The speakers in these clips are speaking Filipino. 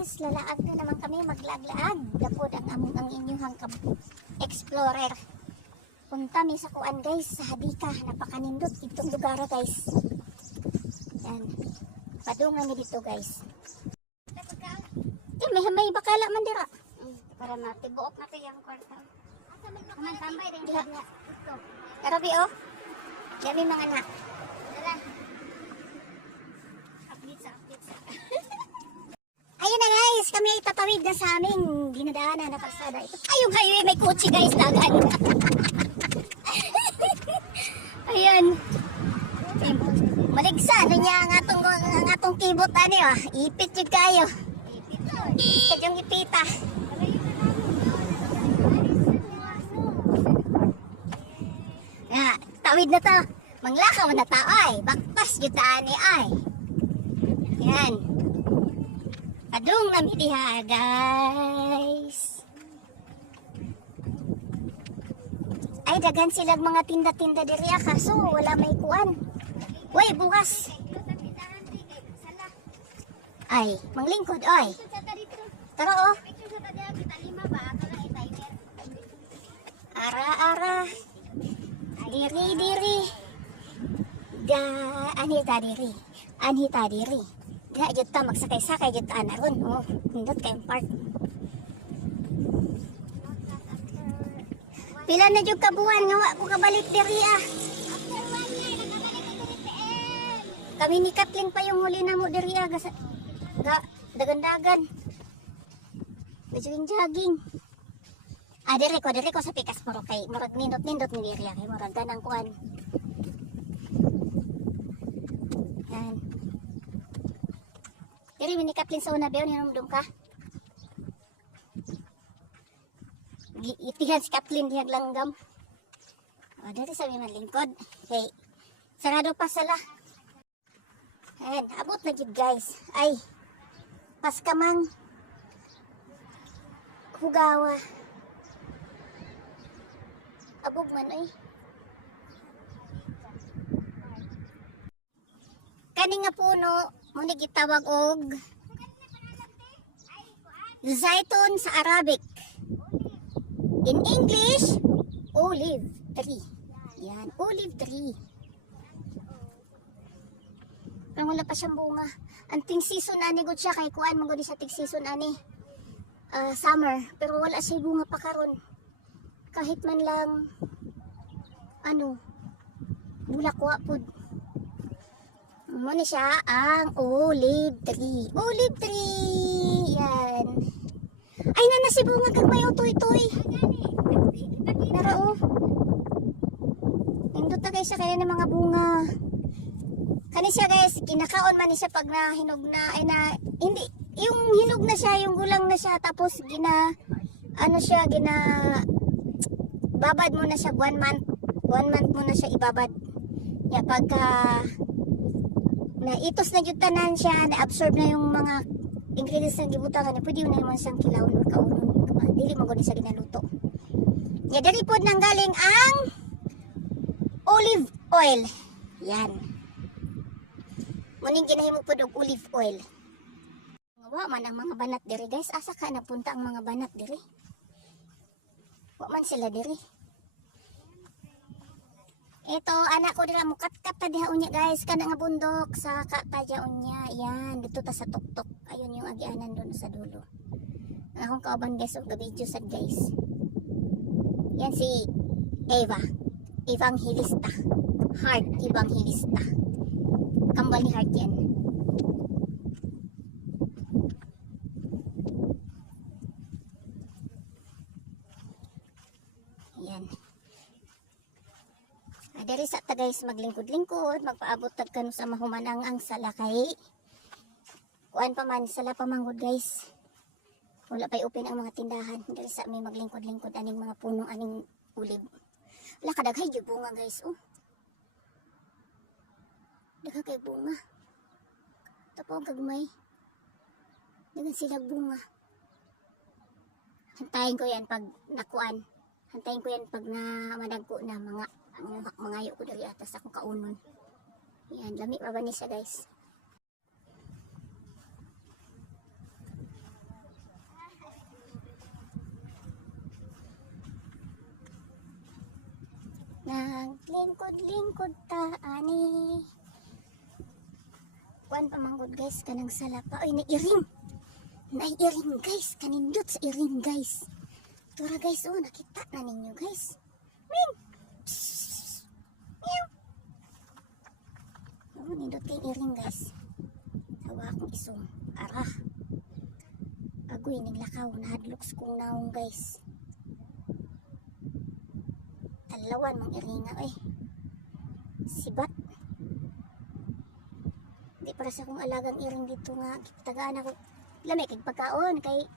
guys, lalaag na naman kami maglaag-laag. Dapod ang inyong explorer. Punta mi sa kuan guys, sa Hadika. Napakanindot itong lugar guys. Yan. Padungan ni dito guys. May bakala man dira. Para matibuok na ito yung kwarta. Naman tambay rin Diha. diha. Ito. Arabi oh. Yami mga anak. Dala. Update sa. Ayun na guys, kami ay tatawid na sa aming dinadaanan na kalsada. Ito tayong highway, may kotse guys, dagan. Ayan. Maligsa, ano niya ang atong kibot ani oh. Ipit yung kayo. Ipit yung ipita. Nga, tawid na to. Manglakaw na tao ay. Baktas yung taani ay. Yan. Padung nami diha guys. Ay daghan silang mga tinda-tinda diri kaso wala may kuan. Uy, bukas. Ay, manglingkod oy. Tara oh. Ara-ara. Diri. Anita diri. Ga jud ta magsakay-sakay jud ta naron. Oh, pindot kayong park. Pila na jud ka buwan nga wa ko kabalik diri ah. Kami ni Kathleen pa yung huli na mo diri ah. Dagan-dagan. Jogging. Diri ko sa pikas muro kay murag nindot ni diri kay murag ganang kuan. Yan. Diri ni Kathleen sa una beon hinumdum ka. Itihan si Kathleen dihag langgam. Diri sa mga lingkod. Okay. Sarado pa sala. Ayan, abot na jud guys. Ay. Paskamang Hugawa. Abog man ay. Kani nga puno mo ni gitawag og zaitun sa Arabic. In English, olive tree. Yan, olive tree. Pero wala pa siyang bunga. Anting season ani gud siya kay kuan mo gud sa tig season ani. Summer, pero wala siya bunga pa karon. Kahit man lang bulakwa pud. Mo ni siya ang olive tree. Olive tree. Yan. Ay na si bunga kag may utoy-toy. Nara oh. Indot ta guys siya kaya ng mga bunga. Kani siya guys, kinakaon man ni siya pag nahinog na ay na hindi yung hinog na siya, yung gulang na siya tapos babad mo na siya 1 month. 1 month mo na siya ibabad. Ya pagka naitos na jud tanan siya, na-absorb na yung mga ingredients na gibutan kanya, pwede mo na naman siyang kilawon or kaunon. Dili mo gud siya ginaluto. Ya diri pod nang galing ang olive oil. Yan. Muning ginahimo pod og olive oil. Wa man ang mga banat diri guys. Asa ka napunta ang mga banat diri? Wa man sila diri. Ito anak ko dira mukat-kat ta diha unya guys. Kana nga bundok sa katadya unya. Yan dito ta sa tuktok. Ayun yung agianan doon sa dulo. Akong kauban guys og video sad guys. Yan si Eva. Evangelista. Heart Evangelista. Kambal ni Heart yan. Yan. Diri sa ta guys maglingkod-lingkod, magpaabot tag kanu sa mahumanang ang salakay. Kuan pa man sala pa manggod guys. Wala pay open ang mga tindahan. Diri sa may maglingkod-lingkod aning mga puno aning ulib. Wala kadaghay jud bunga guys oh. Dagha kay bunga. Tapos gagmay. Dagan sila bunga. Hantayin ko yan pag nakuan. Hantayin ko yan pag madagko na mga ayo ko dari atas ako kaunon. Yan, lami pa ba ni siya guys. Naglingkod-lingkod ta ani. Kuan pa manggod guys kanang salapa. Ay nairing. Nairing guys, kanindot sa iring guys. Tura guys, oh nakita na ninyo guys. Ming. Meow. Oh nindot kay iring guys. Tawa akong isong. Arah. Agoy naglakaw nahadlok sa kong naong guys. Talawan mang iringa eh. Sibat. Di para sa kong alagang iring dito nga. Tagaan ako. Lami kay pagkaon kay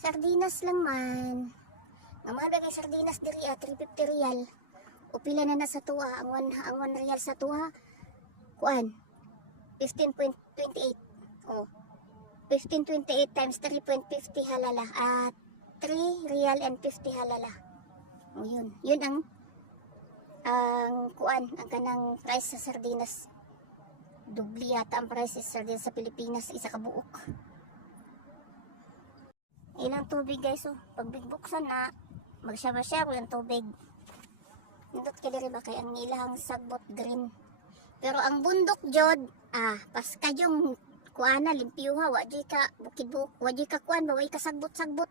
sardinas lang man. Nga mga kay sardinas diri 350 real. O pila na sa tuwa ang 1 real sa tuwa. Kuan 15.28. Oh. 15.28 times 3.50 halala at 3 real and 50 halala. O yun. Yun ang kuan ang kanang price sa sardinas. Dubli yata ang price sa sardinas sa Pilipinas isa ka buok. Ilang tubig guys oh. Pag bigbuksan na magsyaba-syaba yung tubig. Nindot ka diri ba kay ang ilahang sagbot green. Pero ang bundok jod paska yung kuana limpyuha wa di ka bukid-buk wa di ka kuan wa ka sagbot-sagbot.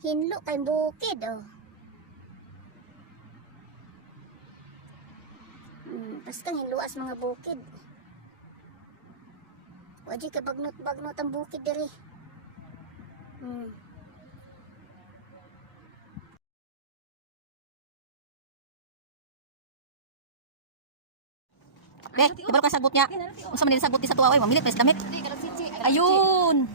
Hinlo kay bukid oh. Paska hinluas mga bukid. Wadi ka bagnot-bagnot ang bukid diri. Be, ibaro ka sagbot niya. Unsa man ni sagbot di sa tuwa oy, mamilit pa sa damit. Ayun.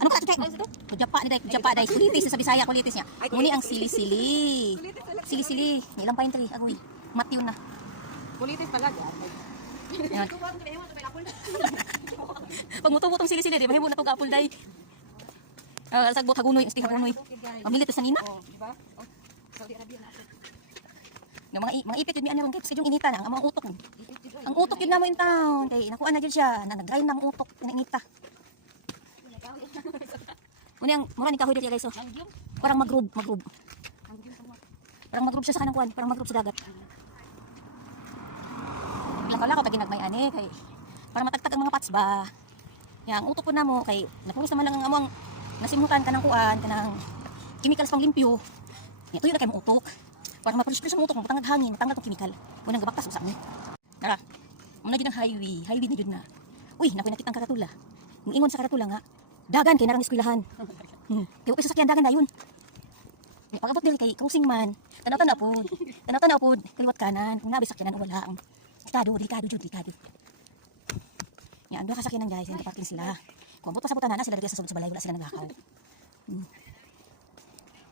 Ano ka titay? Kujapa ni day, kulitis sa Bisaya kulitis niya. Muni ang sili-sili. Sili-sili, ilang pain tri agoy. Matyo na. Kulitis talaga. Yan. Pag muto-mutong sili-sili, di mahimo na tong apple day. Sagbot hagunoy, sti hagunoy. Mamilit sa nina. Oh, di ba? Oh, Saudi Arabia na. Yung mga ipit yun mi aniron kay kasi yung inita na ang mga utok. Ang utok yun na mo in town kay nakuha na jud siya na nag-grind ng utok inita. Muna ang mura ni kahoy diri guys oh. Parang magrub. Parang magrub siya sa kanang kuan, parang magrub sa dagat. Lakaw-lakaw pag ginagmay ani kay para matagtag ang mga parts ba. Yang utok ko na mo kay napuros naman lang ang among nasimutan kanang kuan kanang chemicals pang limpyo. Ito yun na kay mo utok. Para ma-produce ang utok mo matangag hangin, matangag tong chemical. Unang gabaktas usa ni. Tara. Muna jud ang highway na jud na. Uy, nakoy nakita ang karatula. Ingon sa karatula nga, dagan kay narang eskwelahan. Kay upi sasakyan dagan dayon. Pag-abot diri kay crossing man, tanaw-tanaw pod, kaliwat kanan, kung nabi sakyanan o wala. Delikado jud. Yan, duha ka sakyanan guys, hindi parking sila. Kung abot pa sa butana sila diri sa sulod sa balay wala sila nagakaw.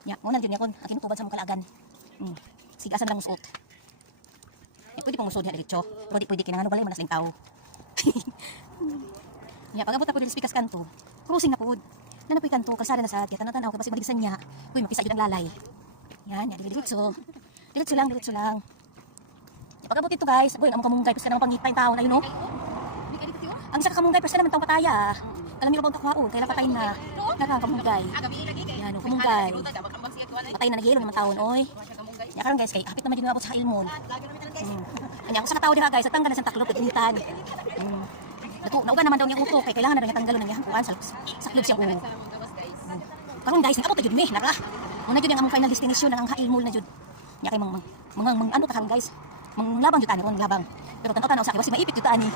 Ya, mo nang jud niya kon, akin tubad sa mong kalagan. Sigasan lang musuot. Pwede pang musuot diha diretso, pero di pwede kinangano balay manas ling tao. Ya, pag abot na po dili spikas kanto, crossing na pod. Nanapoy kanto, kalsada na sa tanaw-tanaw kay basi madigisan niya. Uy, mapisa jud ang lalay. Yan, diretso. Diretso lang. Pag abot ito guys, boy, among kamunggay pwes ka naman pangita yung tao na yun, no? Ang isa ka kamunggay pwes ka naman tawang pataya. Alam niyo ba ang takwaon, kailan patayin na kamunggay. Yan, kamunggay. Patay na nagyelo naman taon, oy. Nya karon guys, kay hapit naman din abot sa ilmon. Anya ako sa tao diha guys, tanggalan sa taklop initan. Dato, nauga naman daw niya utok, kay kailangan na niya tanggalon niya kuan sa saklob siya ulo. Karon guys, abot na jud mi, nara. Muna jud ang among final destination ang ilmol na jud. Nya kay mga ano ta karon guys. Manglabang jud ani ron labang. Pero tanaw-tanaw sa kay basi maipit jud ani.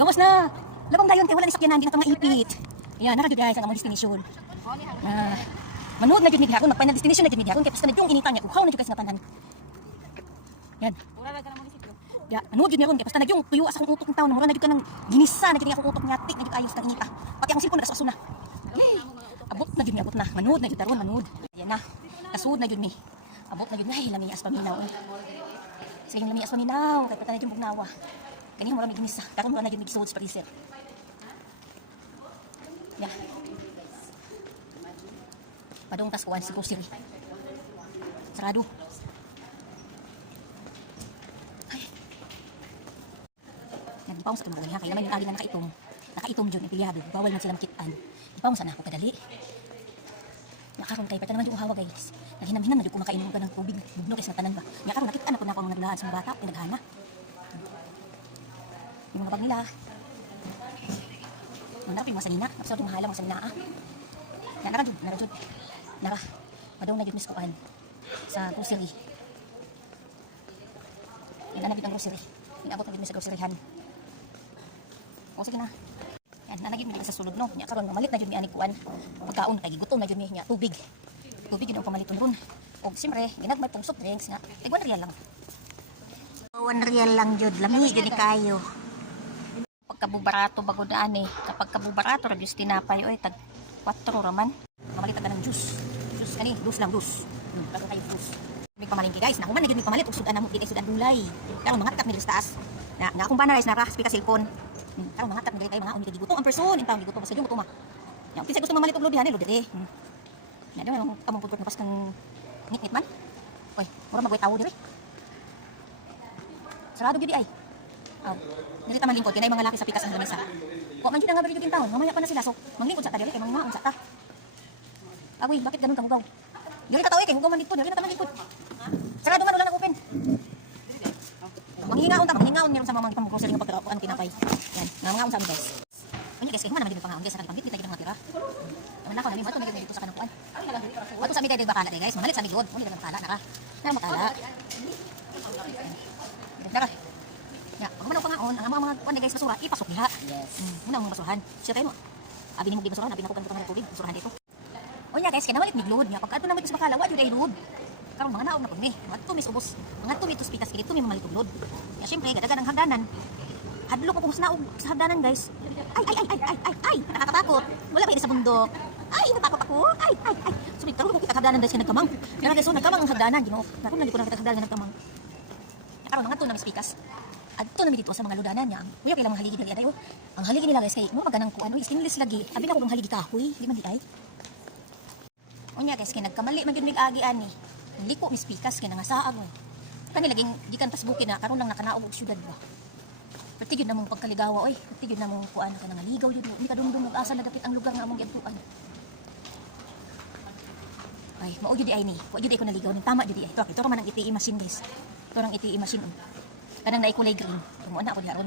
Gawas na. Labang dayon kay wala ni sakyanan di na mga ipit. Ayan, nara jud guys ang among destination. Manood na jud ni gihapon, mag-final destination na jud ni gihapon kay paska na yung initan niya. Uhaw na jud guys nga tanan. Yan. Ura ra ka na munisipyo. Ya, manood jud ni ron kay paska na yung tuyo sa akong utok ng taon, mura na jud kanang ginisa na jud akong utok niya, tik na jud ayos ng inita. Pati akong cellphone nagasaso na. Abot na jud ni abot na. Manood na jud daron, manood. Yan na. Kasuod na jud mi. Abot na jud na lami as paminaw. Sige lami as paminaw kay patay jud bugnawa. Kani mura mi ginisa. Karon mura na jud mi gisuod sa freezer. Ya. Padong tas kuan si grocery. Sarado. Ay. Nagpawong sa tumagal ha. Kaya naman yung ali na nakaitom. Nakaitom dyan, impiliyado. Bawal man sila makitaan. Ipawong sana ako kadali. Nya karon kay pata naman yung hawa guys. Naghinam-hinam na jud ko makainom ka ng tubig. Bugno guys na tanan ba. Nya karon nakita na ko na ako ang naglahan sa mga bata, pinaghana. Yung mga bag nila. Nanarap yung masalina. Napasod yung mahalang masalina ah. Yan, naradjud. Madaw na jud mis kuan sa grocery. Yan, nanagid ang grocery. Inabot na jud mi sa groceryhan. O sige na. Yan, nanagid mi sa sulod no. Nya karon mamalit na jud mi ani kuan. Pagkaon kay gutom na jud mi nya tubig. Tubig yun ang pamaliton ron. O siyempre, ginagmay pong soft drinks nga. Tig 1 real lang. 1 real lang jud, lami jud ni kayo. Pagkabubarato bago daan eh. Kapag kabubarato, ragyos tinapay, oy, tag 4 raman. Mamalit ka ng juice. Juice kani, juice lang, juice. Bago kayo juice. May pamalingki guys, nakuman na yun may pamalit, sudan na mo, kaya sudan gulay. Karong mga tap nila sa taas. Na akong banner guys, naka-speak ka cellphone. Karong mga tap nila kayo, mga unig gigutom ang person, yung taong gigutom, basta yung gutoma. Yung pinsa gusto mamalit og lodi, lo dire. Na daw among pudpud na pas kang ngit-ngit man. Oy, mura magway tawo dire. Sarado gyud ay. Aw, dili ta malingkod kinay mga laki sa pikas ng lamesa. Wa man gyud nga bari gyud tawo, mamaya pa na sila so manglingkod sa ta dili kay mga unsa ta. Agoy, bakit ganun kang mugaw? Dili ta tawo kay mugaw man dito, dili na ta malingkod. Sarado man wala na open. Manghingaon meron sa mga pamugong sa pagkakuan tinapay. Yan, nga unsa mi guys. Ano guys, kay man magid pangaon guys, nagpangit kita gyud mga tira. Naman ako namin, ato na dito sa kanukuan. Ato sa mi kay bakala day guys, mamalit sa mi gud, uli na bakala naka. Na bakala. Naka. Ya, pag man pangaon, ang mga kuan guys basura ipasok diha. Yes. Muna ang basurahan. Siya tayo mo. Abi ni mo di basurahan, abi nako kan mga tubig, basurahan dito. O nya guys, kinawalit mig load nya. Pag ato na mo sa bakala, wa jud ay load. Karong mga naog na pud mi. Mga tumis ubos. Mga tumitos pikas kini tumi mamalit og load. Ya syempre gadagan ang hagdanan. Hadlo ko kung naog sa hagdanan guys. Ay, nakakatakot. Wala ba sa bundok? Ay, natakot ako. Ay. Sulit karon ko kita hagdanan guys kay nagkamang. Kaya guys, nagkamang ang hagdanan, Ginoo. Karon lang di ko nakita hagdanan nagkamang. Karon mga to na pikas. Adto na mi dito sa mga ludanan niya. Kuya kailang haligi dali aday. Ang haligi nila guys kay mo maganang kuan, stainless lagi. Abi na ko dong haligi kahoy, di man di ay. Unya guys, kay nagkamali man gyud mig agi ani. Liko mis pikas kay nangasaag mo. Kani laging gikan tas bukid na karon lang nakanaog og syudad ba. Pati gyud namong pagkaligawa oy, pati gyud namong kuan ka nangaligaw gyud. Ni kadumdum og asa nadapit ang lugar nga among giadtuan. Ay, mao gyud ay ni. Wa gyud ko naligaw ni tama gyud ay. Ito man ang ITE machine guys. Ito ang ITE machine. Kanang na kulay green. Tumuan na ako diha ron.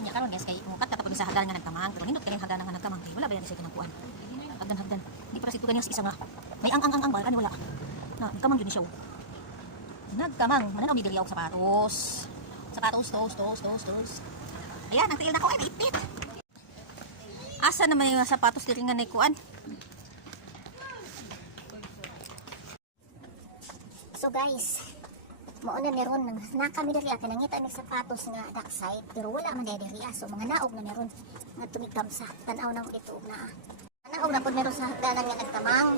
Nya karon guys kay mukat kapag sa hagdan nga nagkamang, pero hindot kay hagdan nga nagkamang kay wala ba yan sa kanang kuan. Hagdan. Di para sito kanya sa isa nga. May ang ba kan wala. Na nagkamang gyud ni siya. Nagkamang, mananaw mi diri og sapatos. Sapatos. Ayan, ang tiil na ko ay naipit. Asa naman yung sapatos diri nga nay kuan? So guys, mauna meron nakami diri akin nangita ni sapatos nga backside pero wala man diri so mga naog na meron nga tumikam sa tan-aw na dito ug naa. Naog na pud meron sa hagdanan nga nagkamang.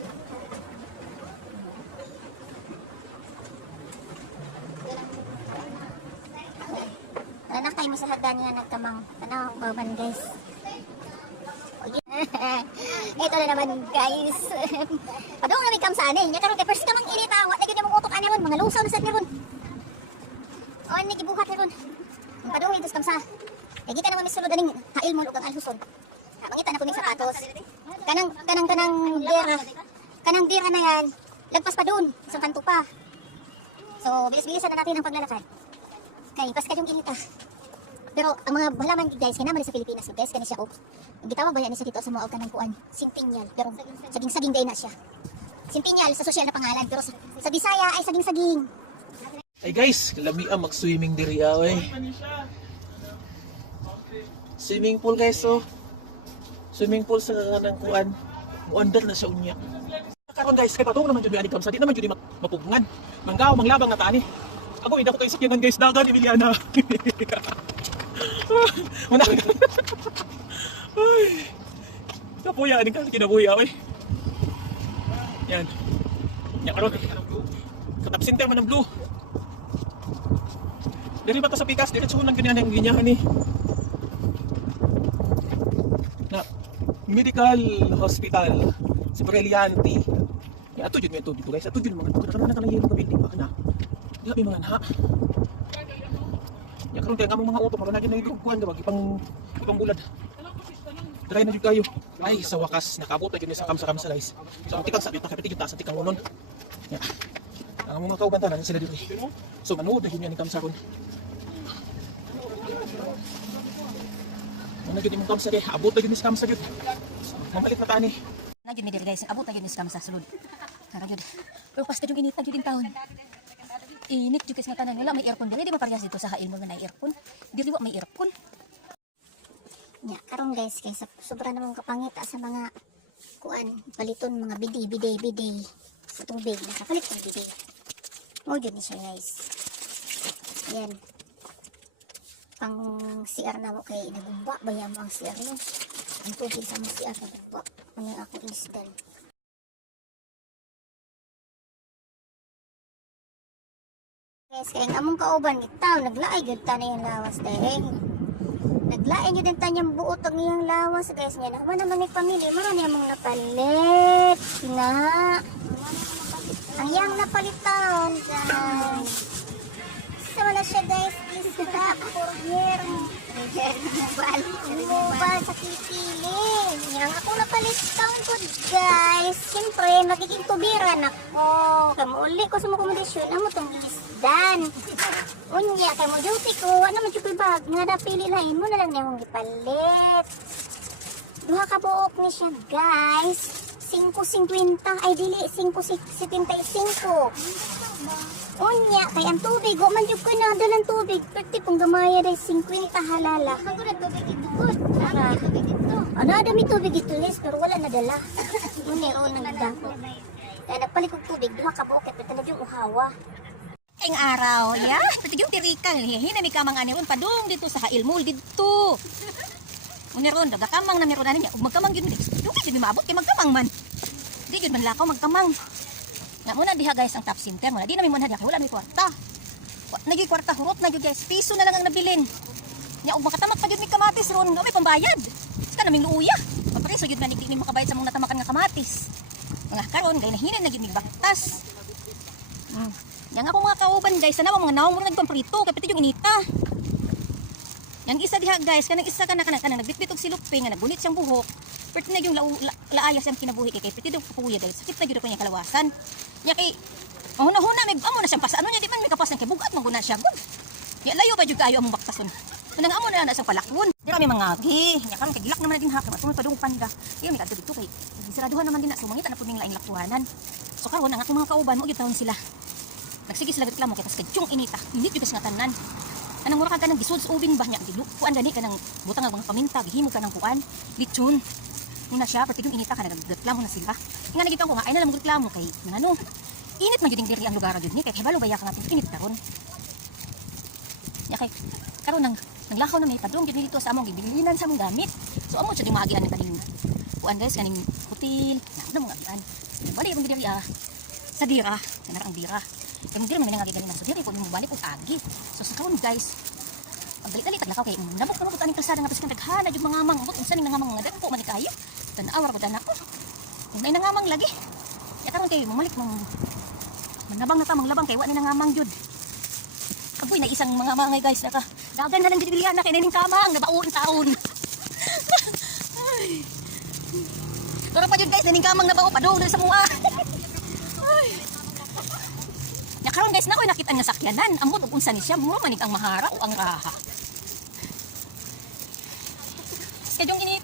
Anak kayo sa hagdan nga nagkamang. Tanaw baban guys. Ito na naman guys. Padung na may kam sa ani. Nya karon kay first kamang inita, wa na gyud mo utok ani ron, mga lusaw na sad ni ron. O ni gibuhat ni ron. Ang padung ito kam sa. Kay kita naman misulod aning hail mo lugang alhuson. Mangita na ko ning sapatos. Kanang dira na yan. Lagpas pa doon, isang kanto pa. So, bilis-bilisan na natin ang paglalakad. Kay paska yung inita. Pero ang mga halaman guys, kaya naman sa Pilipinas guys, kani siya og. Gitawag ba yan sa dito sa mga kanang kuan, Sintinyal, pero saging-saging day na siya. Sintinyal sa sosyal na pangalan, pero sa Bisaya ay saging-saging. Ay guys, lami mag-swimming diri away. Swimming pool guys so. Swimming pool sa kanang kuan. Muandar na siya unya. Karon guys, kay patong naman jud ani kam sa di naman jud mapugngan. Manggaw manglabang nga tani. Ako ida ko kay sakyanan guys, dagan ni Emiliana. Mana. Ay. Kapuya din ka kinabuhi away. Yan. Nya karon. Katap center man ang blue. Diri ba ta sa pikas, diretso lang ganyan ang ginyahan ni. Na medical hospital si Brilliante. Ya ato jud meto dito guys, ato jud mga tuga na kanang yelo ka building ba kana. Diha may mga anha. Ya karon kay nga mga auto maron na gid nang kuan ba ipang bulad. Try na jud kayo. Ay sa wakas nakaabot na gyud ni sa kamsa guys. So ang tikang sabit na kapit taas ang tikang unon. Ya. Ang mga kaubantanan sila dito. So manood na gyud ni kamsa kon. Ano gyud imong kamsa kay abot na gyud ni sa kamsa gyud. Mamalit na tani. Nagyud mi diri guys, abot na gyud ni scam sa sulod. Tara gyud. Pero pas kadung init gyud in taon. Init jud kasi nga tanan wala may aircon diri di ba parehas dito sa Hail mo nga na aircon. Diri wa may aircon. Nya karon guys kay sobra namang kapangita sa mga kuan paliton mga bidet sa tubig nakapalit ng bidet. Mo jud ni siya guys. Yan. Pang CR na mo kay nagumba bayam ang CR no. Ang tubig sa mga CR nagumba. Ano ako instant. Guys, kaya ang among kauban gitaw naglaay gyud ta na yung lawas dahil naglaay gyud ta niyang buot ang iyang lawas guys niya naman naman may pamilya marami among napalit na ang iyang napalitan guys sama na siya guys please stop courier mobile sa kikiling yang ako napalit taon ko guys siyempre magiging tubiran ako kaya mauli ko sa mga komodisyon amo itong dan unya kay mo duty ko ano man jud bag nga napili lain mo na lang niya akong gipalit duha ka buok ni siya guys 5.50 ay dili 5.75 unya kay ang tubig o man jud ko na dalang tubig perti pong gamaya dai 50 halala Ako na tubig ito good. Tara. Tubig ito. ano dami tubig ito les pero wala nadala unya ron nagdako kaya nagpalit kong tubig duha ka buok kay perti na yung uhawa. Ang araw, ya. Pati yung tirikal, hinami kamang aniron padung dito sa Hail Mall dito. Uniron, daga kamang na meron na niya. Magkamang yun, yung kasi maabot kay magkamang man. Di yun man lakaw magkamang. Nga muna diha guys ang top center muna. Di namin man hadiya, wala may kwarta. Naging kwarta hurot na yun guys. Piso na lang ang nabilin. Nya, makatamak pa yun may kamatis ron. Nga may pambayad. Ska naming luuya. Mapreso yun na hindi may makabayad sa mga natamakan nga kamatis. Mga karon, gaya na hinan na yun may baktas. Yang ako mga kauban guys, sana mga nawang mo nagpamprito, kapit yung inita. Yang isa diha guys, kanang isa kana nagbitbit og silupin nga nagunit siyang buhok. Perti na yung laayas siyang kinabuhi kay perti dog puya dahil sakit na gyud ko niya kalawasan. Nya kay huna may amo na siyang pasano niya di man may kapasan kay bugat man guna siya gud. Ya layo pa jud kayo among baktason. Nang amo na siyang palakwon. Dira may mga agi, nya karon kay gilak naman na din ha, matungod pa dong panda. Iya may kadto dito kay siraduhan naman din na sumangita na pud ning laing laktuhanan. So karon ang atong mga kauban mo gyud taon sila. Nagsige sila reklamo kay tas kadyong inita. Init jud nga tanan. Anang mura ka nang gisud sa ubin ba nya gilu. Kuan gani ka nang butang ang mga paminta, gihimo ka nang kuan. Litson. Muna siya pati yung inita ka nagreklamo na sila. Nga nagitaw ko nga ay na lang reklamo kay ngano. Init man jud diri ang lugar jud ni kay hebalo baya ka nga init karon. Nya kay karon nang naglakaw na may padung jud dito sa among gibilinan sa among gamit. So amo jud yung maagian ng kaning kuan guys kaning hotel. Na mga agian. Bali mo diri sa dira, kana ang dira. Kaya hindi naman nangagay na so diri po mo balik og agi. So sa karon guys, pagdali taglakaw kay nabot ko aning kalsada nga biskan daghana jud mga amang, unsa ning ngamang nga dagko man kayo. Tan-awar ko dana ko. Kung nay nangamang lagi. Ya karon kay mamalik mong manabang na ta manglabang kay wa ni nangamang jud. Kaboy na isang mga mangay guys naka dagan na lang jud bilihan na kay ning kamang nabaon taon. Pero pa jud guys ning kamang nabao padung sa mua. Ya karon guys nakoy nakita nga sakyanan amot ug unsa ni siya mo manig ang mahara o ang raha. Kaya yung init.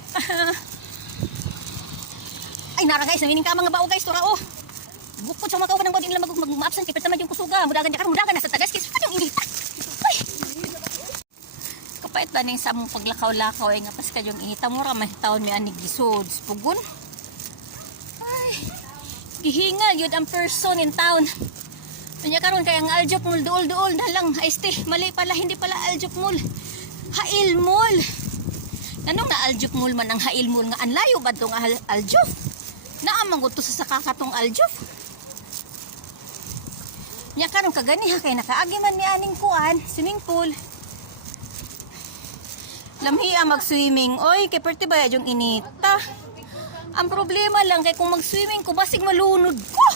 Ay nara guys namining kamang nga bao guys tura oh. Bukod sa mga kauban ng body nila mag-absent kay pertama yung kusuga mudagan dia karon mudagan na sa tagas kay yung init. Ay. Kapait ba ning sa mong paglakaw-lakaw ay nga pas kayong init mura may taon mi anig gisod pugon. Ay. Gihingal yun ang person in town. Kanya karon kay ang Aljop Mall duol-duol na lang. Ay ste, mali pala hindi pala Aljop Mall. Hail Mall. Nanong na Aljop Mall man ang Hail Mall nga anlayo ba tong Aljop? Naamang gusto sa kakatong Aljop. Nya karon kagani ha kay nakaagi man ni aning kuan, swimming pool. Lamhiya mag-swimming. Oy, kay perti ba yung inita. Ang problema lang kay kung mag-swimming ko basig malunod ko.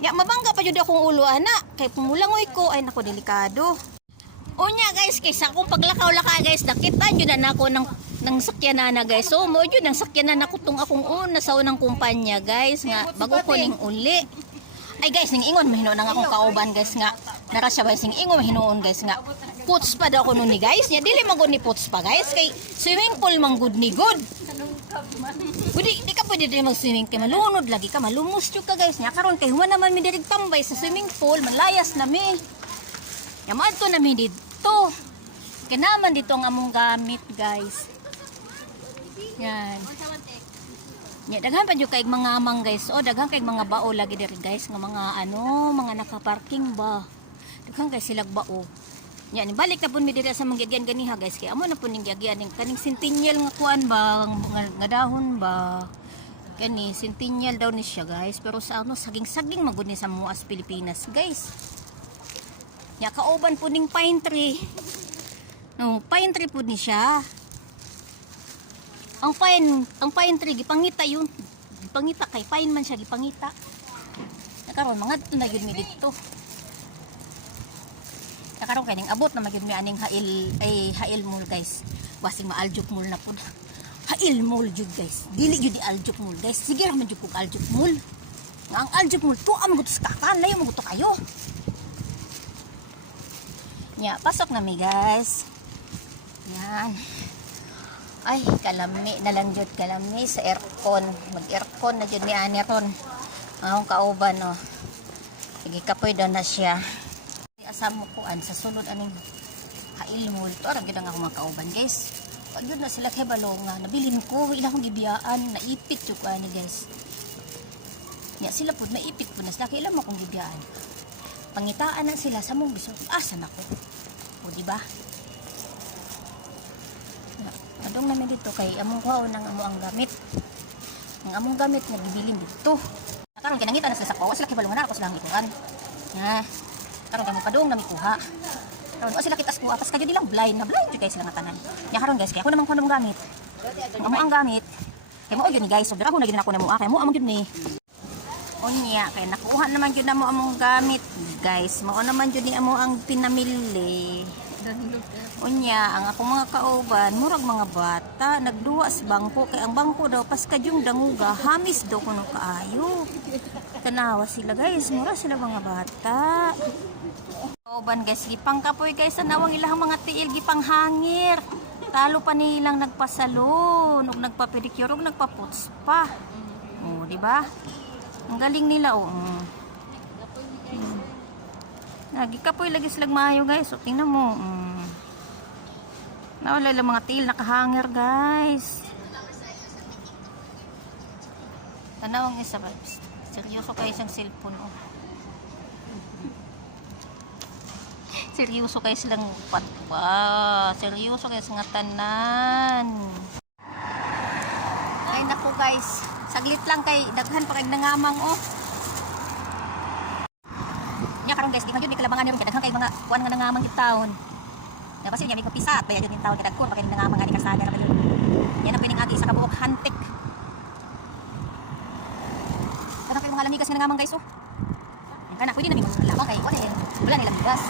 Ya mabangga pa jud akong ulo ana kay pumulangoy ko ay nako delikado. Unya guys kaysa akong paglakaw-laka guys nakita jud na ako ng nang sakyanan na guys. So mo yun, nang sakyanan ako tong akong una sa unang kumpanya guys nga bago ko ning uli. Ay guys, ning ingon mahino nang akong kauban guys nga. Nara siya ba sing ingon mahinoon guys nga. Puts pa daw ko nun ni guys. Nya dili man gud ni puts pa guys kay swimming pool man good ni good. Di ka pwede din mag-swimming kay malunod lagi ka, malumos jud ka guys. Nya karon kay human naman mi diri tambay sa swimming pool, manlayas na mi. Nya maadto na mi dito. Kaya naman dito ang among gamit guys. Yan. Ya, daghan pa jud kay mga amang guys. O daghan kay mga bao lagi diri guys nga mga mga naka-parking ba. Daghan kay sila bao. Yan, balik na pud mi diri sa manggagyan ganiha guys. Kay amo na pud ning gagyan ning kaning centennial nga kuan ba, nga dahon ba. Kani centennial daw ni siya guys, pero sa saging-saging magud ni sa muas Pilipinas guys. Ya kauban pud ning pine tree. No, pine tree pud ni siya. Ang pine tree gipangita yun. Gipangita kay pine man siya gipangita. Nakaroon mga na yun mi dito. Nakaroon kay ning abot na magyud mi aning hail mall guys. Wasing maaljuk mall na pud. Hail mall jud guys. Dili jud di aljuk mall guys. Sige ra man jud kog aljuk mall. Nga ang aljuk mall to am gud sa kakan, layo mo to kayo. Nya, pasok na mi guys. Yan. Ay, kalami na lang jud kalami sa aircon. Mag-aircon na jud ni ani ron. Ang kauban no. Sige kapoy daw na siya. Asam mo kuan sa sulod aning hail mall. To ra gid ang akong mga kauban guys. Pag yun na sila kay balonga, nabilin ko ila akong gibiyaan, naipit jud ko ani guys. Nya sila pud naipit pud na sila kay ila mo akong gibiyaan. Pangitaan na sila sa mong bisog. Asa na ko? O di ba? Adong namin dito kay among kuhaw nang amo ang gamit. Ang among gamit nga gibilin dito. Karon kinangita na sila sa kuha, sila kibalungan na ako sila ang ikuan. Nga. Karon kay mo padung na mi kuha. Karon o sila kitas kuha, pas kadyo dilang blind jud kay sila nga tanan. Nya karon guys, kay ako naman kuha ng gamit. Ang amo ang gamit. Kay mo gyud ni guys, so dira ko na gid ako namo kay mo amo gyud ni. Unya kay nakuha naman gyud namo among gamit, guys. Mao naman gyud ni amo ang pinamili. Unya, ang ako mga kauban, murag mga bata, nagduwa sa bangko. Kaya ang bangko daw, pas kadyong danguga, hamis daw kuno kaayo. Tanawa sila guys, mura sila mga bata. Kauban guys, gipang kapoy guys, nawang ilang mga tiil, gipang hangir. Talo pa nilang nagpasalon, ug nagpapedicure, ug nagpaputs pa. O, di ba? Ang galing nila, o. Nagikapoy lagi silang maayo guys, o tingnan mo. Nawala lang mga tiil, nakahanger guys. Tanawang isa ba? Seryoso kayo siyang cellphone, oh. Seryoso kayo silang patwa. Seryoso kayo sa tanan. Ay naku guys, saglit lang kay daghan pa kay nangamang, oh. Nya karon guys, di man jud ni kalabangan ni ron kay daghan kay mga kuan nga nangamang yung taon. Na kasi niya may kapisat, bayad yun yung taon kay dagkon pa kay nangamang nga ni kasada ra ba yun. Yan ang pining agi sa kabuok hantik. Daghan kay mga lamigas nga nangamang guys, oh. Yan kana pwede na mi labang kay wala nilang bigas.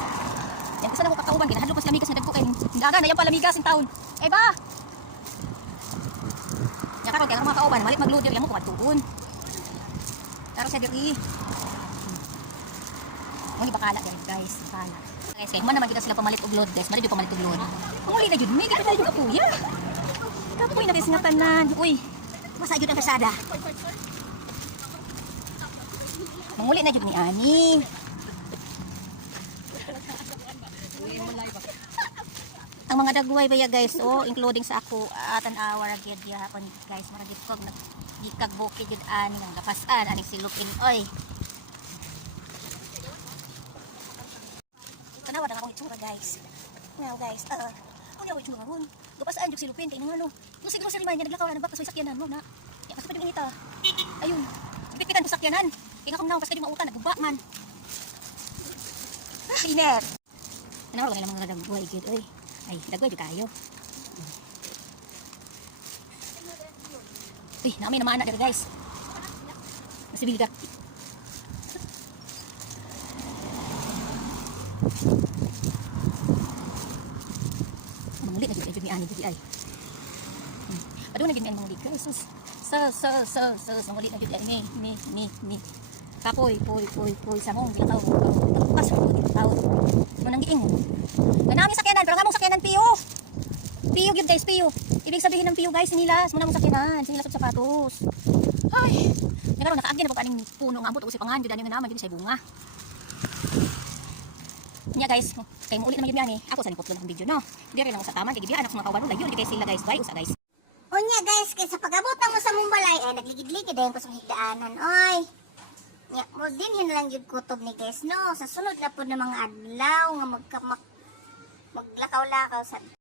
Yan kasi na ko kakauban kay nahadlok pa sila migas nga dagko kay daga na yan pa lamigas yung taon. Eh ba? Yan karon kay mga kauban malit magload yan mo kuad tuon. Karon sa diri. Muli bakala guys, bakala. Guys, kay man naman kita sila pamalit og load guys, mali jud pamalit og load. Muli na jud, may kita jud kapuya. Kapoy na guys nga tanan. Uy, masa jud ang kasada. Muli na jud ni ani. Ang mga dagway baya guys, oh, including sa ako at an hour agad yapon guys, maragit ko nagikagboki jud ani ang gapasan ani silupin oy. Tanawa na akong itsura guys. Now guys, ano yung itsura mo? Gapasaan yung silupin kay nangalo. Yung siguro sa limay niya naglakaw na bakit sa sakyanan mo na. Ya kasi pwede inita. Ayun. Pipitan ko sakyanan. Kaya nga kung naw kasi di mautan nagbuba man. Cleaner. Tanawa ko mga dagway gid oy. Ay, dagway di kayo. Uy, namin naman anak dito guys. Nasibilgat. Manglit na jud ni ani jud ay. Aduna gid ang mga liga. Sus. Manguli na gid ni. Kapoy, poy sa mong gitaw. Pas ko gitaw. Mo nang giingon. Kanami sakyanan, pero ngamong sakyanan piyo. Piyo gyud guys, piyo. Ibig sabihin ng piyo guys, sinilas mo namong sakyanan, sinilas og sapatos. Ay, nagaro nakaagi na po kaning puno nga ambot og si pangan gyud ani nga naman gyud sa bunga. Nya guys, kay mo ulit naman gyud ani. Ako sa nipot lang ang video no. Dire lang sa taman kay gibian ako sa mga kawan layon kay sila guys, bye usa guys. Unya guys, kay sa pag-abot mo sa mong balay ay nagligid-ligid dayon ko sa higdaanan. Oy. Nya mo din hin lang jud kutob ni guys no. Sa sunod na pud na mga adlaw nga maglakaw-lakaw sa